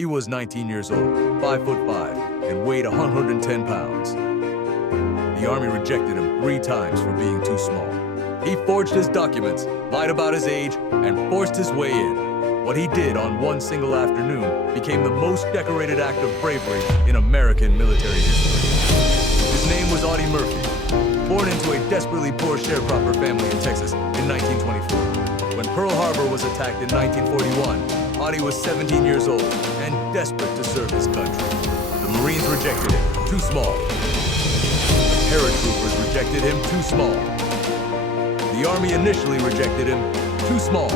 He was 19 years old, 5'5", and weighed 110 pounds. The Army rejected him 3 times for being too small. He forged his documents, lied about his age, and forced his way in. What he did on one single afternoon became the most decorated act of bravery in American military history. His name was Audie Murphy, born into a desperately poor sharecropper family in Texas in 1924. When Pearl Harbor was attacked in 1941, Audie was 17 years old and desperate to serve his country. The Marines rejected him, too small. The Paratroopers rejected him, too small. The Army initially rejected him, too small.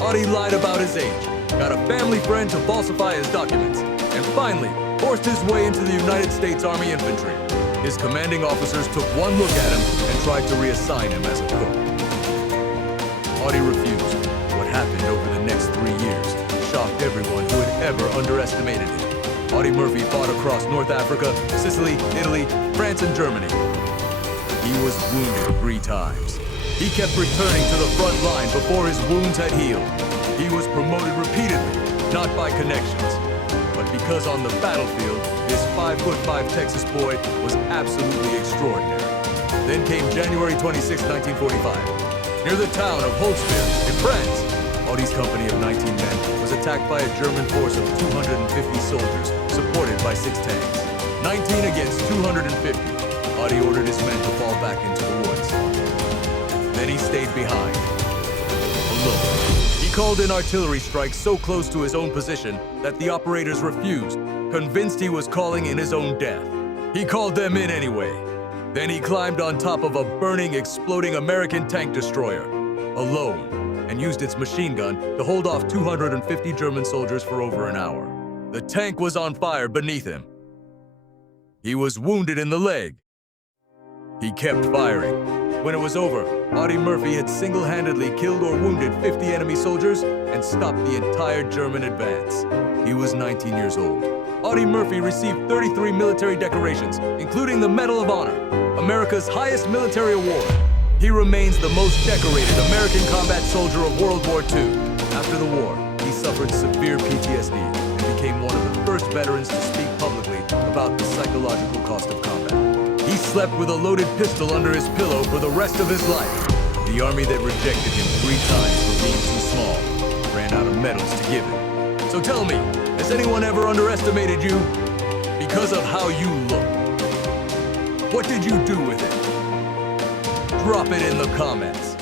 Audie lied about his age, got a family friend to falsify his documents, and finally forced his way into the United States Army Infantry. His commanding officers took one look at him and tried to reassign him as a cook. Audie refused. What happened over the next 3 years shocked everyone who had ever underestimated him. Audie Murphy fought across North Africa, Sicily, Italy, France, and Germany. He was wounded 3 times. He kept returning to the front line before his wounds had healed. He was promoted repeatedly, not by connections, but because on the battlefield, this 5'5" Texas boy was absolutely extraordinary. Then came January 26, 1945. Near the town of Holtzmier in France, Audie's company of 19 men was attacked by a German force of 250 soldiers, supported by 6 tanks. 19 against 250, Audie ordered his men to fall back into the woods. Then he stayed behind, alone. He called in artillery strikes so close to his own position that the operators refused, convinced he was calling in his own death. He called them in anyway. Then he climbed on top of a burning, exploding American tank destroyer, alone, and used its machine gun to hold off 250 German soldiers for over an hour. The tank was on fire beneath him. He was wounded in the leg. He kept firing. When it was over, Audie Murphy had single-handedly killed or wounded 50 enemy soldiers and stopped the entire German advance. He was 19 years old. Audie Murphy received 33 military decorations, including the Medal of Honor, America's highest military award. He remains the most decorated American combat soldier of World War II. After the war, he suffered severe PTSD and became one of the first veterans to speak publicly about the psychological cost of combat. He slept with a loaded pistol under his pillow for the rest of his life. The Army that rejected him 3 times for being too small ran out of medals to give him. So tell me, has anyone ever underestimated you? Because of how you look. What did you do with it? Drop it in the comments.